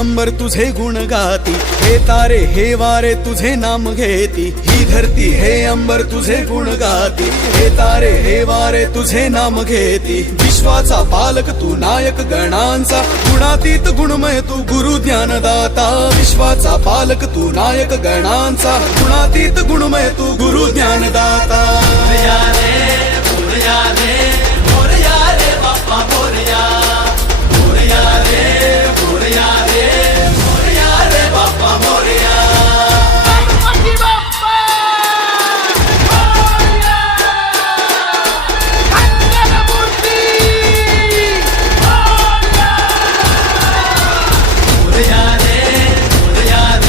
अंबर तुझे गुण गाती, हे तारे हे वारे तुझे नाम घेती, ही धरती हे अंबर तुझे गुण गाती, हे तारे हे वारे तुझे नाम घेती। विश्वाचा पालक तू नायक गणांचा, गुणातीत गुणमय तू गुरु ज्ञानदाता। विश्वाचा पालक तू नायक गणांचा, गुणातीत गुणमय तू गुरु ज्ञानदाता।